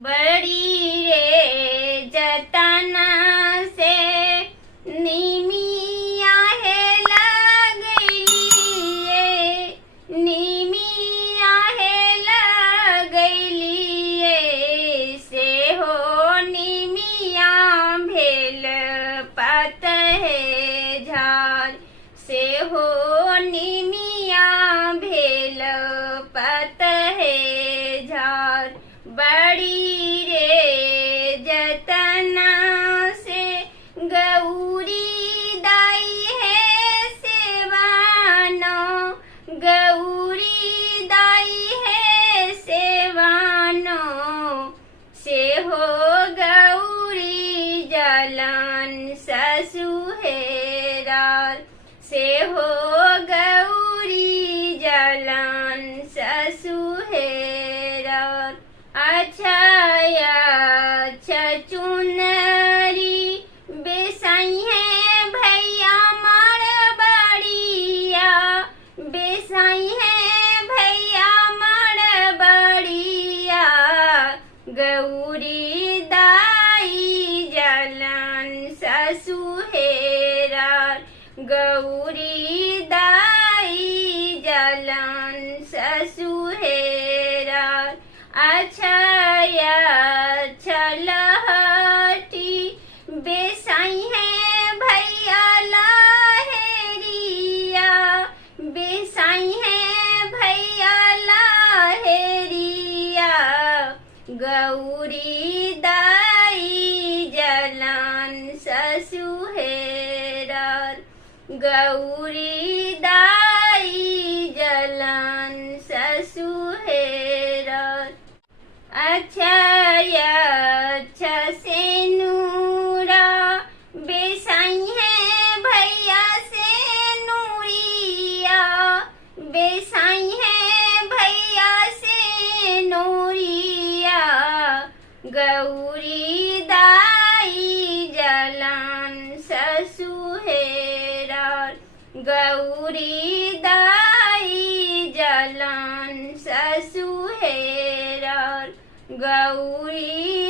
बड़ी रे जतना से निमिया है लगलिए, निमिया है लगलिए से हो निमिया भेल पत है झार, से हो निमिया भेल पत है झार। बड़ी रे जतना से गौरी दाई है सेवानो, गौरी दाई है सेवानो से हो गौरी जलन ससुहेरार, से हो गौरी जलन ससुहेरार। अच्छा चुनरी बेसाई है भैया मड़बड़िया, बेसाई है भैया मड़बड़िया गौरी दाई जलन ससुहेरार, गौरी दाई जलन ससुहेरार। अच्छा लहटी बेसाई है भैया लहेरिया, बेसाई है भैया लहेरिया गौरी दाई जलन ससुहेरार, गौरी दाई जलन ससुहेरार। अच्छा सेनुरा बेसाई है भैया सेनुरिया, बेसाई है भैया सेनुरिया गौरी दाई जलन ससुहेरार, गौरी दाई जलन ससुहेरार, गौरी